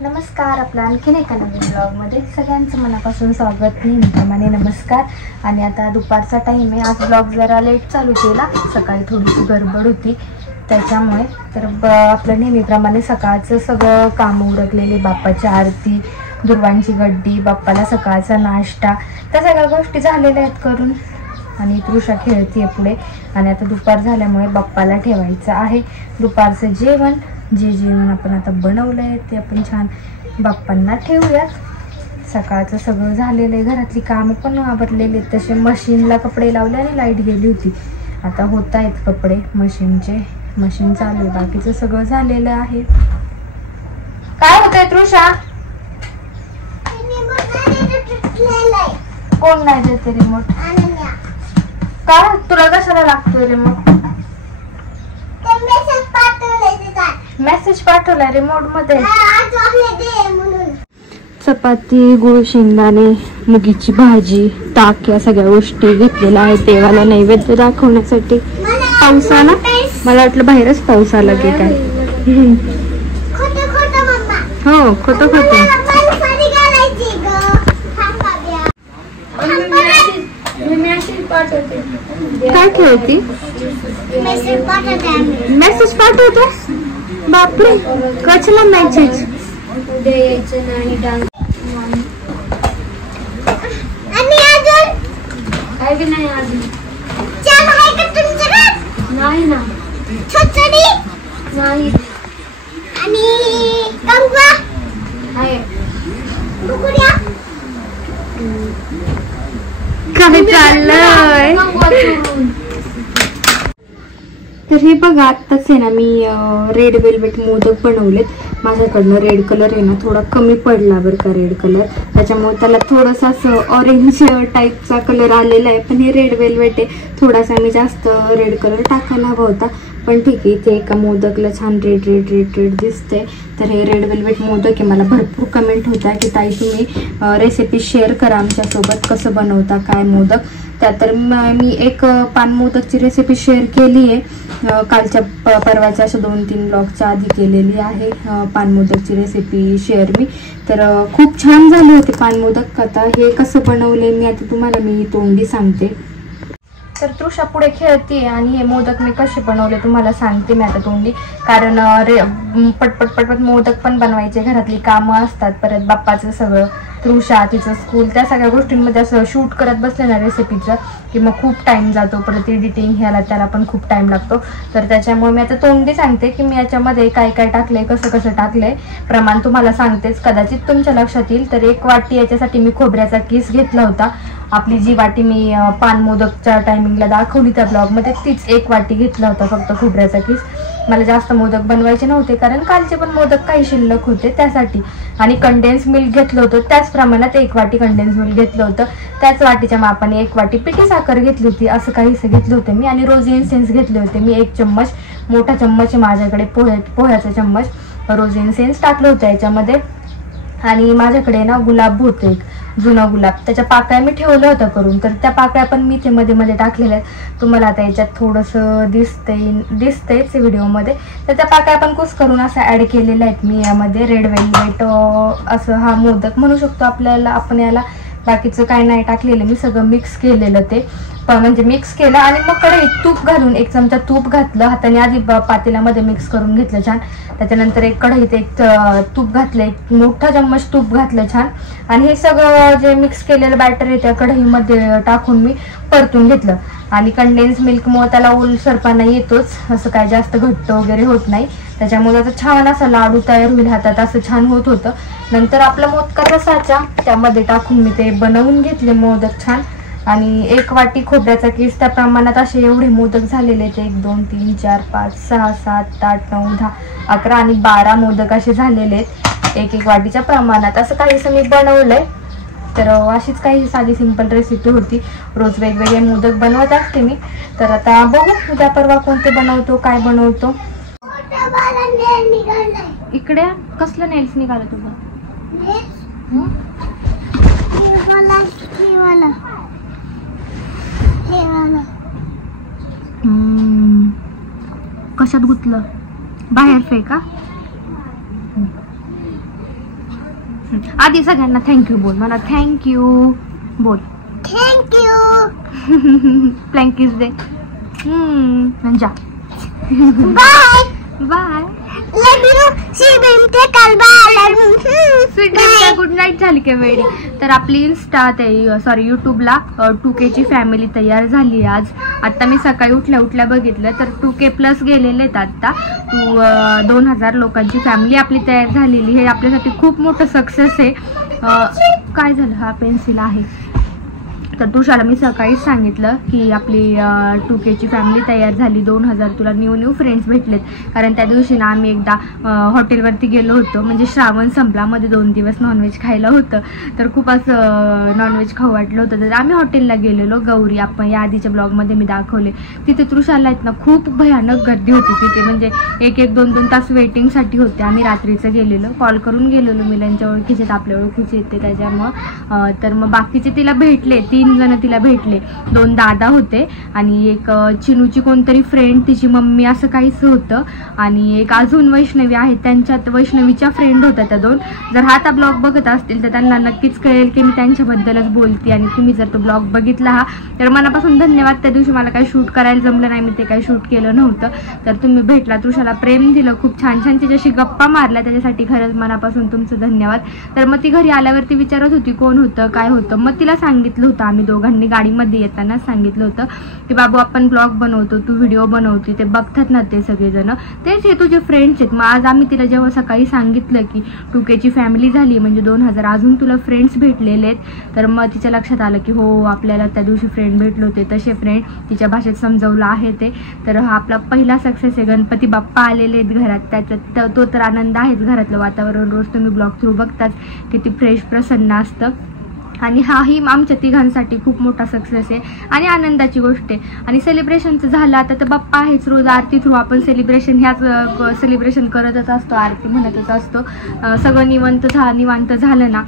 नमस्कार, आपलं आणखीन एका नवीन ब्लॉगमध्ये सगळ्यांचं मनापासून स्वागत. नेहमीप्रमाणे नमस्कार. आणि आता दुपारचा टाईम आहे. आज ब्लॉग जरा लेट चालू केला, सकाळी थोडीशी गडबड होती त्याच्यामुळे. तर आपलं नेहमीप्रमाणे सकाळचं सगळं काम उरकलेले, बाप्पाची आरती, दुर्वांची गड्डी, बाप्पाला सकाळचा नाश्ता, त्या सगळ्या गोष्टी झालेल्या आहेत करून. आणि तृषा खेळते पुढे. आणि आता दुपार झाल्यामुळे बाप्पाला ठेवायचं आहे दुपारचं जेवण. जे जेवण आपण आता बनवलं आहे ते आपण छान बाप्पांना ठेवूयात. सकाळचं सगळं झालेलं आहे, घरातली कामं पण आवरलेली आहेत. तसे मशीनला कपडे लावले आणि लाईट गेली होती. आता होत आहेत कपडे मशीनचे, मशीन चालू आहे. बाकीचं सगळं झालेलं आहे. काय होतंय तृषा? कोण नाही देते रिमोट? का तुला कशाला लागतोय रिमोट? मेसेज पाठवला रिमोट मध्ये. चपाती, गुळ, शेंगदाणे, मुगीची भाजी, ताक या सगळ्या गोष्टी घेतलेल्या आहेत देवाला नैवेद्य दाखवण्यासाठी. पाऊस आला, मला वाटलं बाहेरच पाऊस आला की काय. हो, खोटं खोटं. काय खेळती? मेसेज पाठवते. बापरे, कचला मेसेज. नाही ना, नाही. काय चाललंय? तर हे बघा, आत्ताच आहे ना मी रेड वेल्वेट मोदक बनवलेत. माझ्याकडनं रेड कलर आहे ना थोडा कमी पडला बरं का, रेड कलर. त्याच्यामुळे त्याला थोडंसं असं ऑरेंज टाईपचा कलर आलेला आहे. पण हे रेड वेल्वेट आहे, थोडासा मी जास्त रेड कलर टाकायला हवा होता. पण ठीक आहे, इथे एका मोदकला छान रेड रेड रेड रेड दिसतंय. तर हे रेड वेल्वेट मोदक आहे. मला भरपूर कमेंट होत्या की ताई तुम्ही रेसिपी शेअर करा आमच्यासोबत, कसं बनवता काय मोदक. तर मी एक पान मोदकची रेसिपी शेअर केली आहे. कालच्या परवाच्या अशा 2-3 ब्लॉगच्या आधी केलेली आहे पान मोदकची रेसिपी शेअर मी. तर खूप छान झाले होते पान मोदक. आता हे कसं बनवले मी आता तुम्हाला मी तोंडी सांगते. तर तृषा पुढे खेळते आणि हे मोदक मी कसे बनवले तुम्हाला सांगते मी आता तोंडी. कारण पटपट पटपट मोदक पण बनवायचे, घरातली कामं असतात, परत बाप्पाचं सगळं, तृषा तिचं स्कूल, त्या सगळ्या गोष्टींमध्ये असं शूट करत बसले ना रेसिपीचं की मग खूप टाईम जातो. परत एडिटिंग ह्याला त्याला पण खूप टाईम लागतो. तर त्याच्यामुळे मी आता तोंडी सांगते की मी याच्यामध्ये काय काय टाकलंय, कसं कसं टाकलंय, प्रमाण तुम्हाला सांगतेच, कदाचित तुमच्या लक्षात येईल. तर 1 वाटी याच्यासाठी मी खोबऱ्याचा किस घेतला होता. आपली जी वाटी मी पान मोदकच्या टायमिंगला दाखवली त्या ब्लॉगमध्ये, तीच 1 वाटी घेतला होता फक्त खोबऱ्याचा किस. मला जास्त मोदक बनवायचे नव्हते कारण कालचे पण मोदक काही शिल्लक होते त्यासाठी. आणि कंडेन्स मिल्क घेतलं होतं, त्याच प्रमाणात 1 वाटी कंडेन्स मिल्क घेतलं होतं. त्याच वाटीच्या मापाने 1 वाटी पिठी साखर घेतली होती, असं काहीसं घेतलं होतं मी. आणि रोज इन्सेन्स घेतले होते मी 1 चम्मच, मोठा चम्मच आहे माझ्याकडे, पोह्याचा चम्मच. रोज इन्सेन्स टाकलं होतं याच्यामध्ये. आणि माझ्याकडे ना गुलाब होतं, एक जुना गुलाब, त्याच्या पाकळ्या मी ठेवलं होतं करून. तर त्या पाकळ्या पण मी ते मध्ये मध्ये टाकलेल्या आहेत. तुम्हाला आता याच्यात थोडंसं दिसतेच व्हिडिओमध्ये. तर त्या पाकळ्या पण कुस करून असं ॲड केलेल्या आहेत मी यामध्ये. रेड वेल्वेट असं हा मोदक म्हणू शकतो आपण याला. बाकीचं काय नाही टाकलेलं मी, सगळं मिक्स केलेलं ते. म्हणजे मिक्स केलं आणि मग कढईत तूप घालून 1 चमचा तूप घातलं हाताने, आधी पातेल्यामध्ये मिक्स करून घेतलं छान. त्याच्यानंतर एक कढईत 1 तूप घातलं, 1 मोठा चम्मच तूप घातलं छान. आणि हे सगळं जे मिक्स केलेलं बॅटर आहे त्या कढईमध्ये टाकून मी परतून घेतलं. आणि कंडेन्स मिल्कमुळे त्याला ओलसरपणा येतोच, असं काय जास्त घट्ट वगैरे होत नाही. त्याच्यामुळे त्याचा छान असा लाडू तयार होईल हातात, असं छान होत होतं. नंतर आपला मोदकाचा साचा त्यामध्ये टाकून मी ते बनवून घेतले मोदक छान. आणि 1 वाटी खोबऱ्याचा किस, त्या प्रमाणात असे एवढे मोदक झालेले आहेत. 1 2 3 4 5 6 7 8 9 10 11 आणि 12 मोदक असे झालेले आहेत 1 वाटीच्या प्रमाणात. असं काहीसं मी बनवलंय. तर अशीच काही साधी सिंपल रेसिपी होती. रोज वेगवेगळे मोदक बनवत असते मी. तर आता बघू उद्या परवा कोणते बनवतो, काय बनवतो. इकडे कसलं नेल्स निघालं तुझं? कशात गुतलं? बाहेर फेका. आधी सगळ्यांना थँक्यू बोल, मला थँक्यू बोल. थँक्यू. प्लँकीज दे. जा. Bye bye. Love you. See काल bye. Sweet dream. Good night झाली का वेळी. तर आपली इन्स्टा सॉरी यूट्यूबला 2K ची फॅमिली तयार झाली आज. आता मी सकाळी उठल्या बघितलं तर 2K प्लस गेलेले आहेत. आता 2000 लोकांची फॅमिली आपली तयार झालेली. हे आपल्यासाठी खूप मोठं सक्सेस आहे. काय झालं, हा पेन्सिल आहे. तर तुषाला मी सकाळीच सांगितलं की आपली 2K ची फॅमिली तयार झाली. 2000 तुला न्यू फ्रेंड्स भेटलेत. कारण त्या दिवशी ना आम्ही एकदा हॉटेलवरती गेलो होतो. म्हणजे श्रावण संपला, मध्ये 2 दिवस नॉनव्हेज खायला होतं. तर खूप असं नॉनव्हेज खाऊ वाटलं होतं. तर आम्ही हॉटेलला गेलेलो गौरी. आपण या आधीच्या ब्लॉगमध्ये मी दाखवले. तिथे तुषाला आहेत ना खूप भयानक गर्दी होती तिथे. म्हणजे 1-2 तास वेटिंगसाठी होते. आम्ही रात्रीचं गेलेलो, कॉल करून गेलेलो. मिलांच्या ओळखीचे आपल्या ओळखीचे येते त्याच्यामुळं. तर मग बाकीचे तिला भेटले. 3 जण तिला भेटले. 2 दादा होते आणि एक चिनूची कोणतरी फ्रेंड, तिची मम्मी, असं काहीच होतं. आणि एक अजून वैष्णवी आहे, त्यांच्यात वैष्णवीच्या फ्रेंड होत्या त्या 2. जर हा आता ब्लॉग बघत असतील तर त्यांना नक्कीच कळेल की मी त्यांच्याबद्दलच बोलते. आणि तुम्ही जर तो ब्लॉग बघितला हा तर मनापासून धन्यवाद. त्या दिवशी मला काही शूट करायला जमलं नाही, मी ते काही शूट केलं नव्हतं. तर तुम्ही भेटला, तुषाला प्रेम दिलं, खूप छान छान तिच्याशी गप्पा मारल्या, त्याच्यासाठी खरंच मनापासून तुमचं धन्यवाद. तर मग ती घरी आल्यावरती विचारत होती कोण होतं काय होतं. मग तिला सांगितलं होतं, आम्ही दोघांनी गाडीमध्ये येताना सांगितलं होतं की बाबू आपण ब्लॉग बनवतो, तू व्हिडिओ बनवते, ते बघतात ना ते सगळेजण, तेच हे तुझे फ्रेंड्स आहेत. मग आज आम्ही तिला जेव्हा सकाळी सांगितलं की 2K ची फॅमिली झाली म्हणजे 2000 अजून तुला फ्रेंड्स भेटलेले आहेत, तर मग तिच्या लक्षात आलं की हो आपल्याला त्या दिवशी फ्रेंड भेटले होते, तसे फ्रेंड तिच्या भाषेत समजवलं आहे ते. तर हा आपला पहिला सक्सेस आहे. गणपती बाप्पा आलेले आहेत घरात, त्याच्यात तो तर आनंद आहेच. घरातलं वातावरण रोज तुम्ही ब्लॉग थ्रू बघताच किती फ्रेश प्रसन्न असतं. आणि हाही आमच्या तिघांसाठी खूप मोठा सक्सेस आहे आणि आनंदाची गोष्ट आहे. आणि सेलिब्रेशनचं झालं आता तर बाप्पा आहेच. रोज आरती थ्रू आपण सेलिब्रेशन करतच असतो, आरती म्हणतच असतो. सगळं निवांत झालं ना,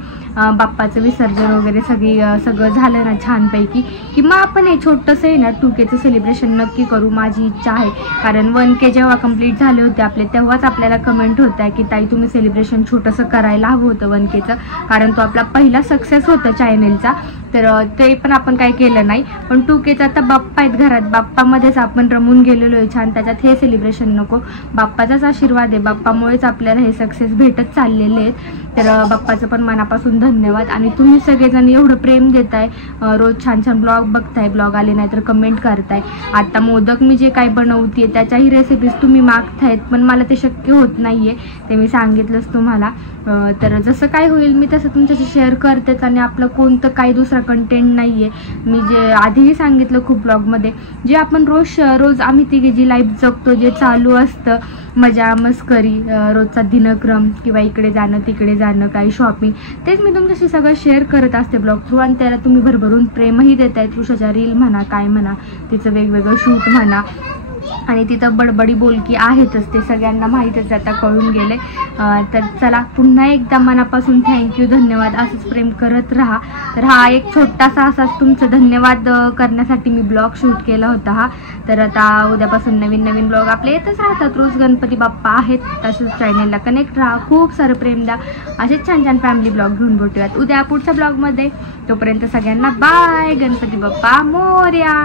बाप्पाचं विसर्जन वगैरे सगळं झालं ना छानपैकी, की मग आपण हे छोटंसं आहे ना 2Kचं सेलिब्रेशन नक्की करू. माझी इच्छा आहे. कारण 1K जेव्हा कंप्लीट झाले होते आपले तेव्हाच आपल्याला कमेंट होत आहे की ताई तुम्ही सेलिब्रेशन छोटंसं करायला हवं होतं 1Kचं, कारण तो आपला पहिला सक्सेस होता चॅनेलचा. तर ते पण आपण काही केलं नाही. पण 2Kचा आता बाप्पा आहेत घरात, बाप्पामध्येच आपण रमून गेलेलो आहे छान. त्याच्यात हे सेलिब्रेशन नको, बाप्पाचाच आशीर्वाद आहे, बाप्पामुळेच आपल्याला हे सक्सेस भेटत चाललेले आहेत. तर बाप्पाचं पण मनापासून धन्यवाद. आणि तुम्ही सगळेजण एवढं प्रेम देताय, रोज छान छान ब्लॉग बघताय, ब्लॉग आले नाही तर कमेंट करताय. आता मोदक मी जे काही बनवते त्याच्याही रेसिपीज तुम्ही मागतायत, पण मला ते शक्य होत नाही आहे, ते मी सांगितलंच तुम्हाला. तर जसं काय होईल मी तसं तुमच्याशी शेअर करतेच. आणि आपलं कोणतं काही दुसरा कंटेंट नाही आहे. मी जे आधीही सांगितलं खूप ब्लॉगमध्ये, जे आपण रोज आम्ही तिघे जी लाईफ जगतो, जे चालू असतं, मजा मस्करी, रोजचा दिनक्रम, किंवा इकडे जाणं तिकडे जाणं, काही शॉपिंग, तेच मी तुमच्याशी सगळं शेअर करत असते ब्लॉग थ्रू. आणि त्याला तुम्ही भरभरून प्रेमही देताय. तुषाच्या रील म्हणा, काय म्हणा, तिचं वेगवेगळं शूट म्हणा, आणि तिथं बडबडी बोलकी आहेतच, ते सगळ्यांना माहीतच आता कळून गेले. तर चला पुन्हा एकदा मनापासून थँक्यू, धन्यवाद. असंच प्रेम करत राहा. तर हा एक छोटासा असाच तुमचं धन्यवाद करण्यासाठी मी ब्लॉग शूट केला होता हा. तर आता उद्यापासून नवीन ब्लॉग आपले येतच राहतात रोज. गणपती बाप्पा आहेत, तसंच चॅनेलला कनेक्ट राहा, खूप सारं प्रेम द्या. असेच छान छान फॅमिली ब्लॉग घेऊन भेटूयात उद्या पुढच्या ब्लॉगमध्ये. तोपर्यंत सगळ्यांना बाय. गणपती बाप्पा मोरया.